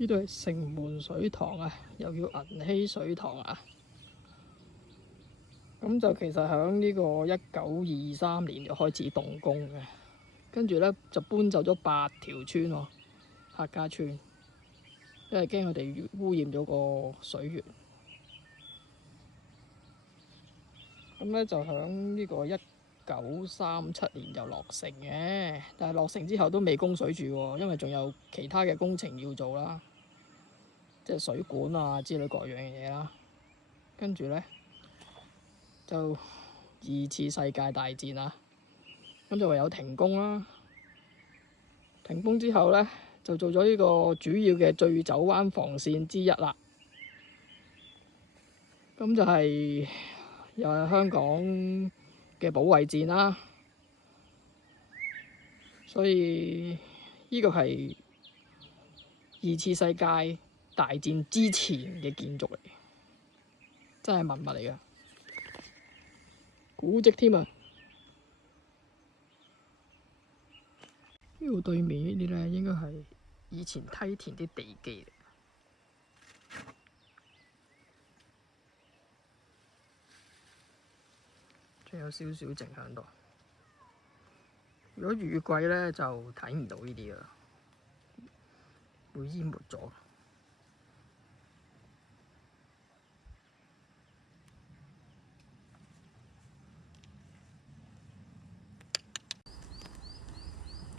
呢度係城門水塘啊，又叫銀禧水塘啊。咁就其實喺呢個1923年就開始動工嘅，跟住咧就搬走咗8條村喎，客家村，因為驚佢哋污染咗個水源。咁咧就喺呢個1937年就落成嘅，但係落成之後都未供水住喎，因為仲有其他嘅工程要做啦，即係水管啊之類各樣嘅嘢啦。跟住咧就2次世界大戰啦，咁就唯有停工啦。停工之後咧，就做咗呢個主要嘅醉酒灣防線之一啦。咁就係又係香港嘅保衛戰啦，所以呢個係2次世界大戰之前嘅建築嚟，真係文物嚟嘅，古蹟添啊！呢度對面呢啲咧，應該係以前梯田啲地基嚟，仲有少少剩喺度。如果雨季咧，就睇唔到呢啲啦，會淹沒咗。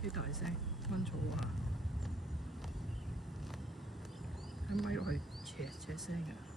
幾大聲，蚊草啊！喺咪落去，斜聲嘅。